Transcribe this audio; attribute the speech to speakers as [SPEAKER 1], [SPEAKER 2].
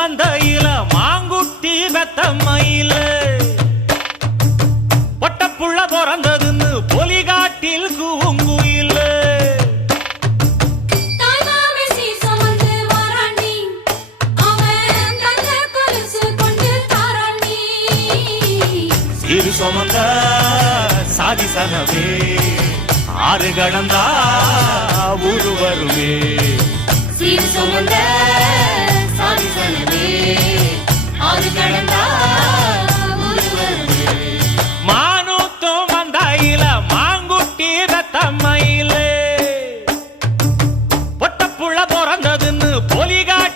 [SPEAKER 1] மந்தையில மாங்குட்டி வெத்தம்மையில பொட்டப்புள்ள பிறந்ததுன்னு பொலிகாட்டில் கூங்குயில.
[SPEAKER 2] சீரு சுமந்த
[SPEAKER 1] சாதி சனவே ஆறு கடந்தா மாங்குட்டி ரத்தம்மையில பொட்டப்புள்ள பிறந்ததுன்னு பொலிகாட்டில்